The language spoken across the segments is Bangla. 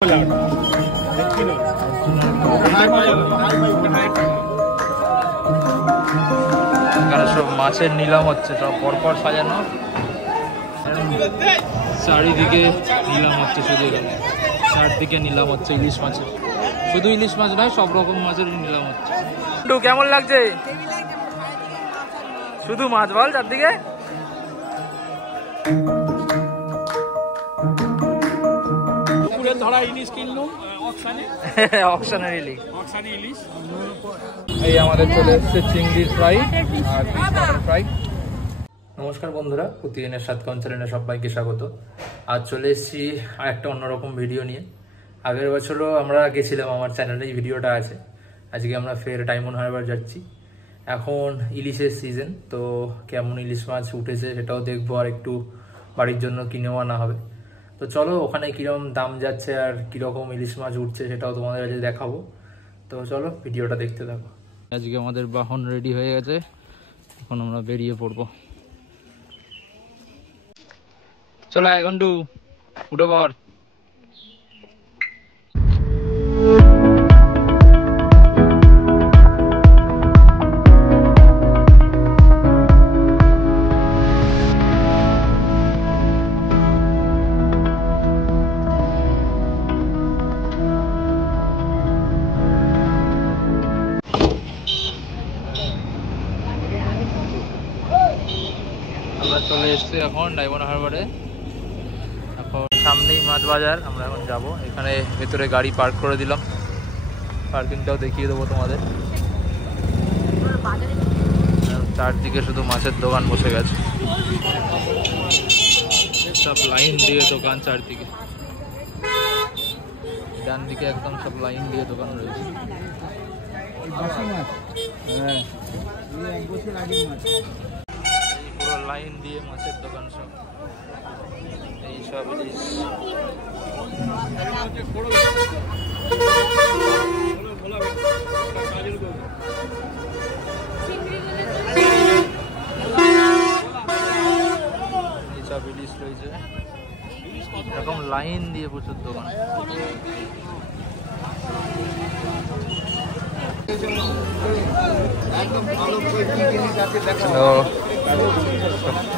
সব মাছের নিলাম হচ্ছে, সব পরপর সাজানো, চারিদিকে নিলাম হচ্ছে। শুধু চারদিকে নিলাম হচ্ছে ইলিশ মাছের, শুধু ইলিশ মাছ নয়, সব রকম মাছের নিলাম হচ্ছে। কেমন লাগছে? শুধু মাছ বল চারদিকে। ধরা ইলিশ কিনলাম অকশনের ইলিশ। এই আমাদের চলে এসছে চিংড়ির ফ্রাই আর ফ্রাই। নমস্কার বন্ধুরা, প্রতিদিনের স্বাদ চ্যানেলে সবাইকে স্বাগত। আজ চলে এসেছি আর একটা অন্যরকম ভিডিও নিয়ে। আগের বছরও আমরা গেছিলাম, আমার চ্যানেলে এই ভিডিওটা আছে। আজকে আমরা ফের ডায়মন্ড হারবার যাচ্ছি। এখন ইলিশের সিজন, তো কেমন ইলিশ মাছ উঠেছে সেটাও দেখবো, আর একটু বাড়ির জন্য কিনেও আনা হবে। তো চলো ওখানে কিরকম দাম যাচ্ছে আর কিরকম ইলিশ মাছ উঠছে সেটাও তোমাদের কাছে দেখাবো। তো চলো ভিডিওটা দেখতে থাকো। আজকে আমাদের বাহন রেডি হয়ে গেছে, এখন আমরা বেরিয়ে পড়বো। চলো এখন উঠে পর। আমরা চলে এসেছি এখন ডায়মন্ড হারবারে। এখন সামনেই মাছ বাজার, আমরা এখন যাব। এখানে ভেতরে গাড়ি পার্ক করে দিলাম, পার্কিংটাও দেখিয়ে দেবো তোমাদের। চারদিকে শুধু মাছের দোকান বসে গেছে, সব লাইন দিয়ে দোকান চারদিকে। ডান দিকে একদম সব লাইন দিয়ে দোকান রয়েছে। হ্যাঁ, পুরো লাইন দিয়ে মাছের দোকান সব। এই সব ইলিশ রয়েছে, এরকম লাইন দিয়ে প্রচুর দোকান।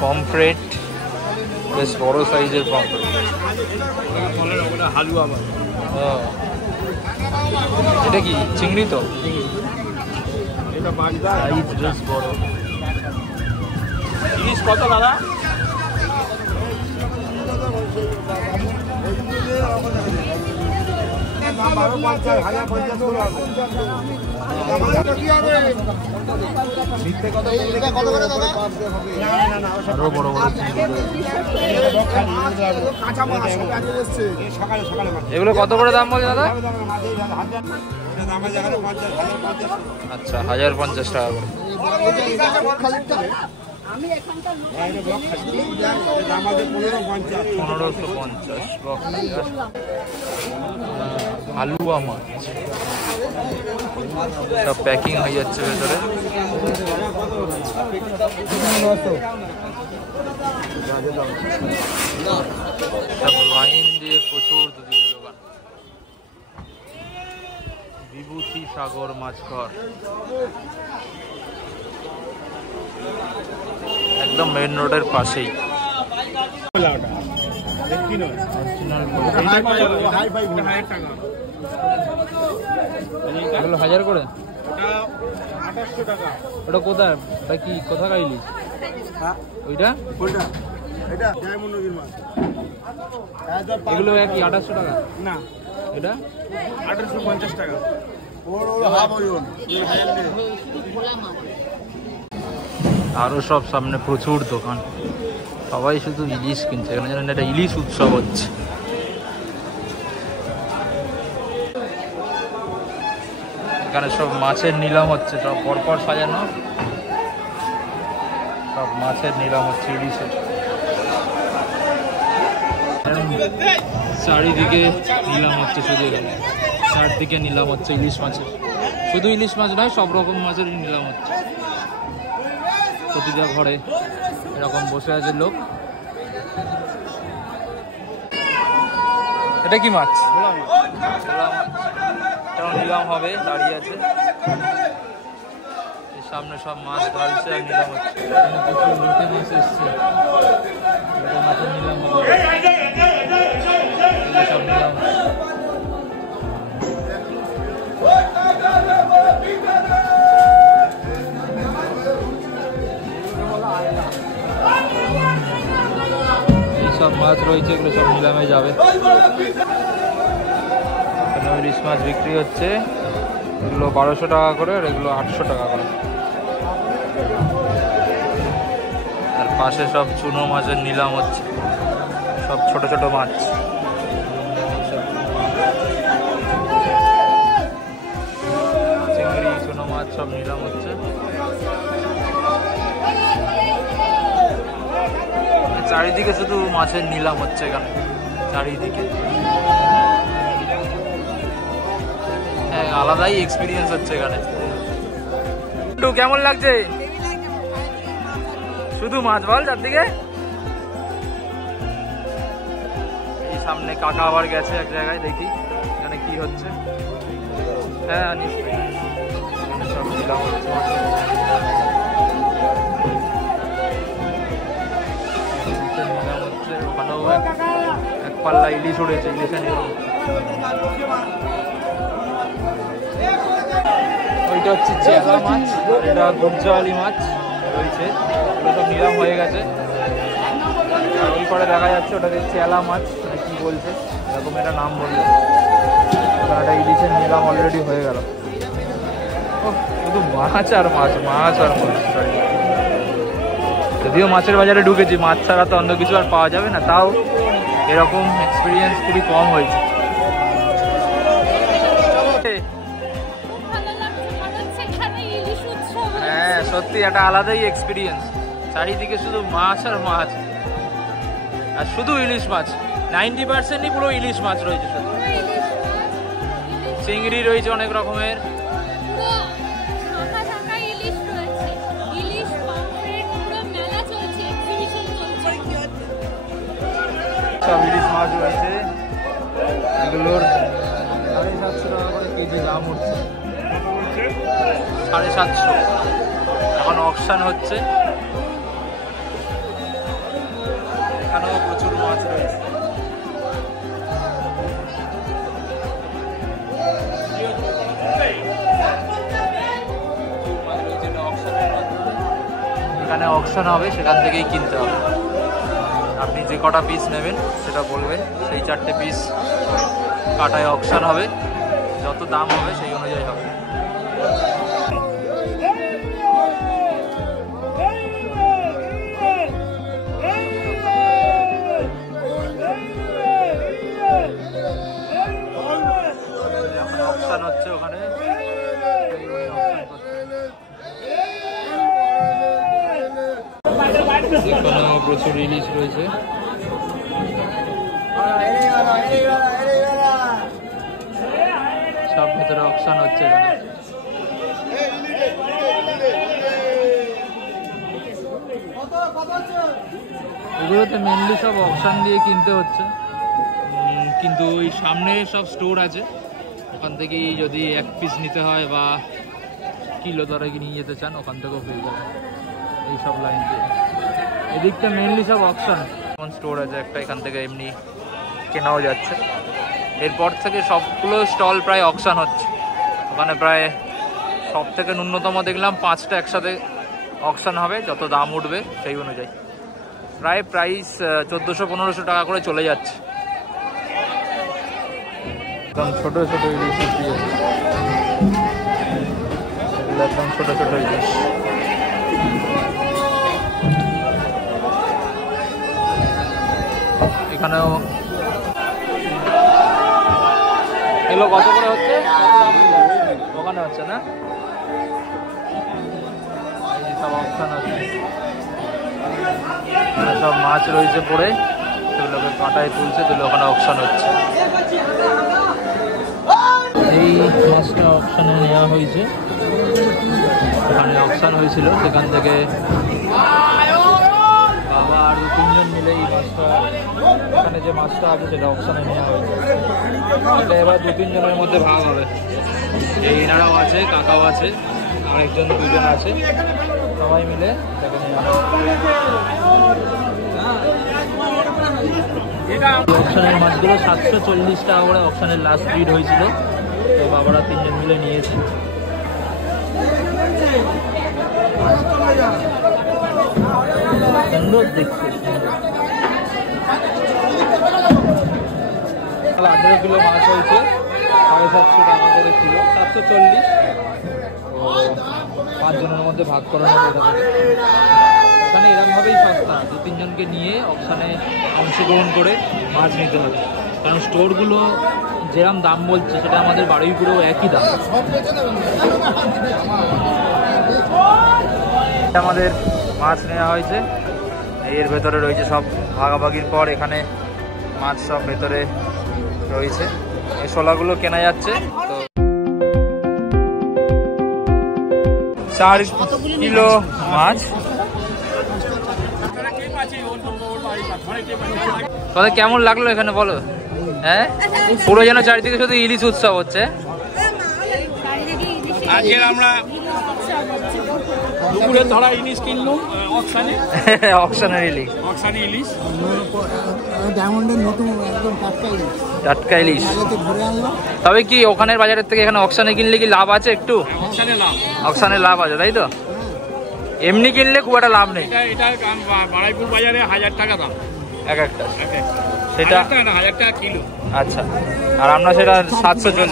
পমফ্রেট, বেশ বড় সাইজের পমফ্রেট। হালুয়া, এটা কি চিংড়ি? তো বেশ বড় ইলিশ কত দাদা? এগুলো কত করে দাম বলে দাদা? আচ্ছা, 1050 টাকা করে। 1550। হালুয়া মাছ সব প্যাকিং হয়ে যাচ্ছে ভেতরে। সব লাইন দিয়ে প্রচুর দুদিকে দোকান। বিভূতি সাগর মাছঘর, একদম মেন রোডের পাশেই। এগুলো 1000 করে? ওটা কোথায়? ওটা কি কোথাকার ইলিশ? ওইটা এগুলো কি 2800 টাকা? না, এটা 1850 টাকা। আরো সব সামনে প্রচুর দোকান, সবাই শুধু ইলিশ কিনছে। এখানে যেন একটা ইলিশ উৎসব হচ্ছে। এখানে সব মাছের নিলাম হচ্ছে, সব পরপর সাজানো, সব মাছের নিলাম হচ্ছে ইলিশের। চারিদিকে নিলাম হচ্ছে, শুধু চারদিকে নিলাম হচ্ছে ইলিশ মাছের, শুধু ইলিশ মাছ নয়, সব রকম মাছের নিলাম হচ্ছে। প্রতিটা ঘরে এরকম বসে আছে লোক। এটা কি মাছ? এটাও নিলাম হবে, দাঁড়িয়ে আছে। সামনে সব মাছ ঢালছে আর নিলাম হচ্ছে। প্রচুর লোটে মাছ এসছে, লোটে মাছের নিলাম হবে, সব নিলাম। এইসব মাছ রয়েছে, এগুলো সব নিলামে যাবে। এখানে ইলিশ মাছ বিক্রি হচ্ছে, এগুলো 1200 টাকা করে আর এগুলো 800 টাকা করে। আর পাশে সব চুনো মাছের নিলাম হচ্ছে, সব ছোট ছোট মাছ। চিংড়ি, চুনো মাছ সব নিলাম হচ্ছে। চারিদিকে শুধু মাছের নিলাম হচ্ছে এখানে, চারিদিকে। হ্যাঁ, আলাদাই এক্সপিরিয়েন্স হচ্ছে এখানে। কেমন লাগছে? শুধু মাছ বল চারদিকে। এই সামনে কাকা আবার গেছে এক জায়গায়, দেখি এখানে কি হচ্ছে। হ্যাঁ নিশ্চয়ই, সব নিলাম হচ্ছে। ওখানেও এক পাল্লা ইলিশ উঠেছে, ইলিশে নিলাম। ওইটা হচ্ছে চেলা মাছ, এটা গুরজাওয়ালি মাছ রয়েছে, ওটা সব নিলাম হয়ে গেছে। আর ওই পরে দেখা যাচ্ছে ওটাকে চেলা মাছ কি বলছে, এরকম একটা নাম বললো। ওটা ইলিশের নিলাম অলরেডি হয়ে গেল। শুধু মাছ আর মাছ, মাছ আর মাছ। যদিও মাছের বাজারে ঢুকেছি, মাছ ছাড়া তো অন্য কিছু আর পাওয়া যাবে না, তাও এরকম এক্সপিরিয়েন্স খুবই কম হয়েছে। হ্যাঁ সত্যি একটা আলাদাই এক্সপিরিয়েন্স, চারিদিকে শুধু মাছ আর মাছ, আর শুধু ইলিশ মাছ। 90%ই পুরো ইলিশ মাছ রয়েছে, শুধু চিংড়ি রয়েছে অনেক রকমের। সব ইলিশ মাছ রয়েছে, এগুলোর 750 টাকা করে কেজি দাম উঠছে। 750, এখন অকশন হচ্ছে। এখানেও প্রচুর মাছ রয়েছে। এখানে অকশন হবে, সেখান থেকেই কিনতে হবে। আপনি যে কটা পিস নেবেন সেটা বলবেন, সেই 4টে পিস কাটায় অকশন হবে, যত দাম হবে সেই অনুযায়ী হবে। অকশন হচ্ছে ওখানে, এখানেও প্রচুর ইলিশ রয়েছে। সব ভেতরে অকশন হচ্ছে এখানে। এগুলোতে মেনলি সব অকশন দিয়ে কিনতে হচ্ছে, কিন্তু ওই সামনে সব স্টোর আছে, ওখান থেকেই যদি 1 পিস নিতে হয় বা কিলো দরে নিয়ে যেতে চান ওখান থেকেও পেয়ে যাবে। এইসব লাইন দিয়ে এদিকটা মেনলি সব অকশন। এমন স্টোর আছে একটা, এখান থেকে এমনি কেনাও যাচ্ছে। এরপর থেকে সবগুলো স্টল প্রায় অকশন হচ্ছে। ওখানে প্রায় সব থেকে ন্যূনতম দেখলাম 5টা একসাথে অকশন হবে, যত দাম উঠবে সেই অনুযায়ী। প্রায় প্রাইস 1400-1500 টাকা করে চলে যাচ্ছে। একদম ছোট ছোট ইলিশ বিক্রি হচ্ছে, একদম ছোট ছোট ইলিশ। এখানেও এগুলো কত করে হচ্ছে? ওখানে হচ্ছে না, এই সব অপশন আছে। সব মাছ রয়েছে পড়ে, সেগুলোকে কাঁটায় তুলছে, তুলে ওখানে অপশন হচ্ছে। এই মাছটা অপশনে নেওয়া হয়েছে, ওখানে অপশন হয়েছিল, সেখান থেকে বাবা আর 2 তিনজন মিলে এই মাছটা, এখানে যে মাছটা আছে সেটা অপশানে নেওয়া হয়েছে। এটা এবার 2-3 জনের মধ্যে ভাগ হবে। এই ইনারাও আছে, কাকাও আছে, আরেকজন 2জন আছে, সবাই মিলে এটাকে নেওয়া হবে। অপশানের মাছগুলো 740 টাকা করে অপশানের লাস্ট বিড হয়েছিল, তো বাবারা 3জন মিলে নিয়েছে। সুন্দর দেখতে। 18 কিলো মাছ হয়েছে, 750 টাকা করে ছিল, 740। তো 5 জনের মধ্যে ভাগ করানো হবে। এখানে এরকমভাবেই সস্তা, 2-3 জনকে নিয়ে অপশানে অংশগ্রহণ করে মাছ নিতে হবে। কারণ স্টোরগুলো যেরকম দাম বলছে সেটা আমাদের বারুইপুরেও একই দাম। আমাদের মাছ নেওয়া হয়েছে, এর ভেতরে রয়েছে সব ভাগাভাগির পর এখানে মাছ সব ভেতরে রয়েছে। এই শোলাগুলো কেনা যাচ্ছে। তো 4 কিলো মাছ। তোমাদের কেমন লাগলো এখানে বলো? হ্যাঁ, পুরো যেন চারিদিকে শুধু ইলিশ উৎসব হচ্ছে। আজকে আমরা দুপুরে ধরা ইলিশ কিনলাম অকশানে। অকশানের ইলিশ, অকশানে ইলিশ ডায়মন্ডের নতুন একদম টাটকা ইলিশ। তবে কি ওখানের বাজারের থেকে এখানে অকশানে কিনলে কি লাভ আছে একটু? অকশানে লাভ আছে তাই তো? এমনি কিনলে খুব একটা লাভ নেই। এটা বারুইপুর বাজারে 1000 টাকা দাম এক একটা, সেটা 1000 টাকা কিলো। আচ্ছা, আর আমরা সেটা 740,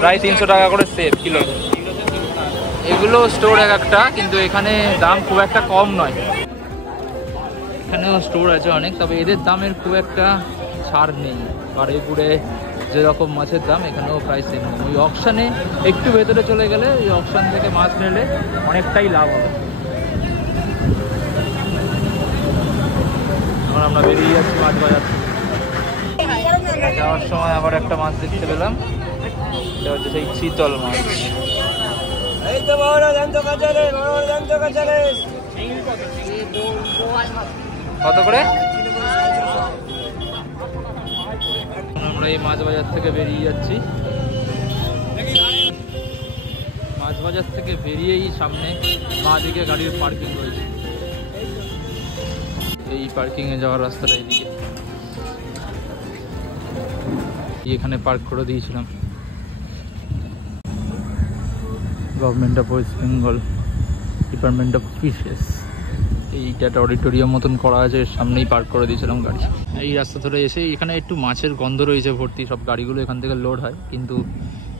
প্রায় 300 টাকা করে সেভ কিলো। এগুলো স্টোর এক একটা, কিন্তু এখানে দাম খুব একটা কম নয়। এখানেও স্টোর আছে অনেক, তবে এদের দামের খুব একটা ছাড় নেই। বারুইপুরে যেরকম মাছের দাম এখানেও প্রায় সেম। ওই অকশানে একটু ভেতরে চলে গেলে ওই অকশান থেকে মাছ নিলে অনেকটাই লাভ হবে। এখন আমরা বেরিয়ে যাচ্ছি মাছ বাজার। যাওয়ার সময় আবার একটা মাছ দেখতে পেলাম, এটা হচ্ছে সেই চিতল মাছ। কত করে? আমরা এই মাছ বাজার থেকে বেরিয়ে যাচ্ছি। মাছ বাজার থেকে বেরিয়েই সামনে বাঁ দিকে গাড়ির পার্কিং রয়েছে। এই পার্কিং এ যাওয়ার রাস্তাটা এইদিকে, এখানে পার্ক করে দিয়েছিলাম। Government of West Bengal department of fishes, এইটা একটা অডিটোরিয়াম মতন করা আছে, সামনেই পার্ক করে দিয়েছিলাম গাড়ি। এই রাস্তা ধরে এসে এখানে একটু মাছের গন্ধ রয়েছে ভর্তি, সব গাড়িগুলো এখান থেকে লোড হয়, কিন্তু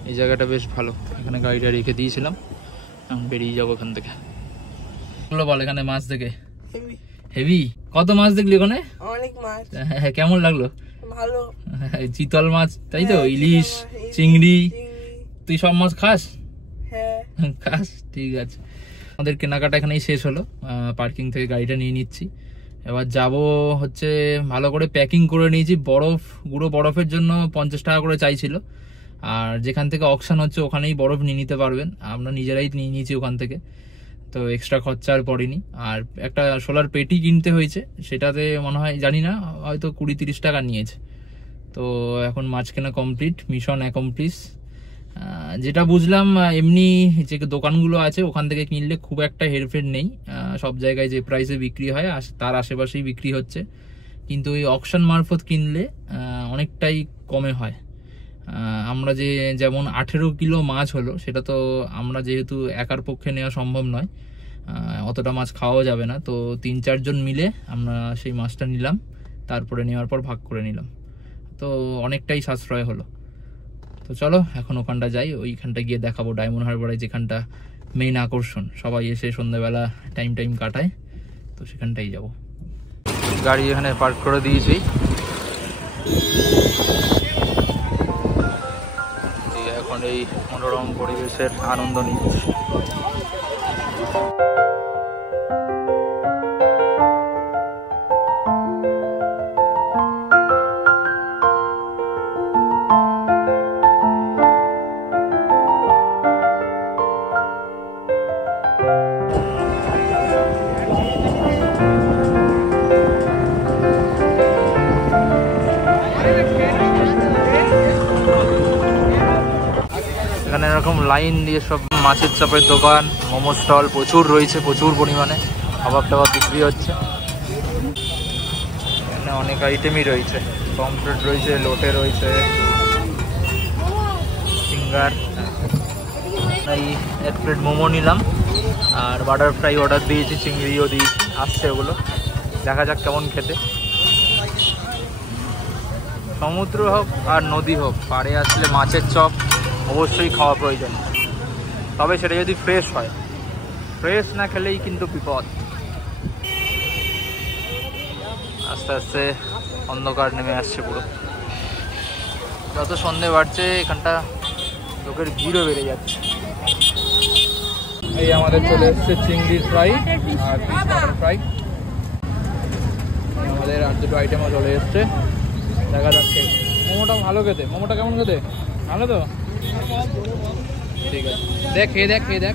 এই জায়গাটা বেশ ভালো। এখানে গাড়িটা রেখে দিয়েছিলাম, এখন বেরিয়ে যাবো এখান থেকে। বল এখানে মাছ দেখে হেভি। কত মাছ দেখলি ওখানে? অনেক মাছ। হ্যাঁ, কেমন লাগলো? ভালো। চিতল মাছ তাই তো? ইলিশ, চিংড়ি। তুই সব মাছ খাস? হ্যাঁ খাস, ঠিক আছে। আমাদের কেনাকাটা এখানেই শেষ হলো। পার্কিং থেকে গাড়িটা নিয়ে নিচ্ছি। এবার যাব হচ্ছে, ভালো করে প্যাকিং করে নিয়েছি। গুঁড়ো বরফের জন্য 50 টাকা করে চাইছিল, আর যেখান থেকে অকশন হচ্ছে ওখানেই বরফ নিয়ে নিতে পারবেন। আমরা নিজেরাই নিয়ে নিয়েছি ওখান থেকে, তো এক্সট্রা খরচা আর পড়েনি। আর একটা সোলার পেটি কিনতে হয়েছে, সেটাতে মনে হয় জানি না হয়তো 20-30 টাকা নিয়েছে। তো এখন মাছ কেনা কমপ্লিট, মিশন অ্যাকমপ্লিশ। যেটা বুঝলাম, এমনি যে দোকানগুলো আছে ওখান থেকে কিনলে খুব একটা হেরফের নেই। সব জায়গায় যে প্রাইসে বিক্রি হয় তার আশেপাশেই বিক্রি হচ্ছে, কিন্তু ওই অকশন মারফত কিনলে অনেকটাই কমে হয়। আমরা যেমন 18 কিলো মাছ হলো, সেটা তো আমরা যেহেতু একার পক্ষে নেওয়া সম্ভব নয়, অতটা মাছ খাওয়াও যাবে না, তো 3-4 জন মিলে আমরা সেই মাছটা নিলাম, তারপরে নেওয়ার পর ভাগ করে নিলাম, তো অনেকটাই সাশ্রয় হলো। তো চলো এখন ওখানটা যাই, ওইখানটা গিয়ে দেখাবো ডায়মন্ড হারবারে, যেখানটা মেইন আকর্ষণ, সবাই এসে সন্ধ্যাবেলা টাইম কাটায়, তো সেখানটাই যাব। গাড়ি এখানে পার্ক করে দিয়েছি, এখন এই মনোরম পরিবেশের আনন্দ নিচ্ছি। এখানে এরকম লাইন দিয়ে সব মাছের চপের দোকান, মোমো স্টল প্রচুর রয়েছে, প্রচুর পরিমাণে কাবাব টাবাব বিক্রি হচ্ছে। এখানে অনেক আইটেমই রয়েছে, পমফ্রেট রয়েছে, লোটে রয়েছে, ফিঙ্গার। এই এক প্লেট মোমো নিলাম আর বাটার ফ্রাই অর্ডার দিয়েছি, চিংড়িও দিয়েছি, আসছে ওগুলো। দেখা যাক কেমন খেতে। সমুদ্র হোক আর নদী হোক, পাড়ে আসলে মাছের চপ অবশ্যই খাওয়া প্রয়োজন, তবে সেটা যদি ফ্রেশ হয়। ফ্রেশ না খেলেই কিন্তু বিপদ। আস্তে আস্তে অন্ধকার নেমে আসছে পুরো। যত সন্ধে বাড়ছে এখানটা লোকের ভিড়ও বেড়ে যাচ্ছে। এই আমাদের চলে এসছে চিংড়ির ফ্রাই আর ফিশ বাটার ফ্রাই। আমাদের আর দুটো আইটেমও চলে এসছে, দেখা যাচ্ছে। মোমোটা ভালো খেতে। মোমোটা কেমন খেতে? ভালো তো? ঠিক আছে, দেখ খেয়ে দেখ, খেয়ে দেখ।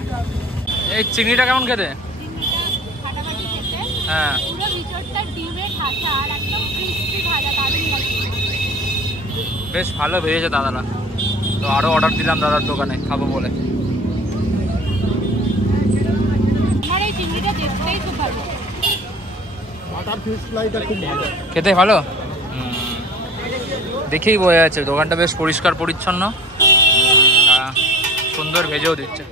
এই চিংড়িটা কেমন খেতে? হ্যাঁ, বেশ ভালো ভেজেছে দাদারা। তো আরও অর্ডার দিলাম দাদার দোকানে খাবো বলে। খেতে ভালো, দেখেই বোঝা যাচ্ছে। দোকানটা বেশ পরিষ্কার পরিচ্ছন্ন, সুন্দর ভেজেও দিচ্ছে।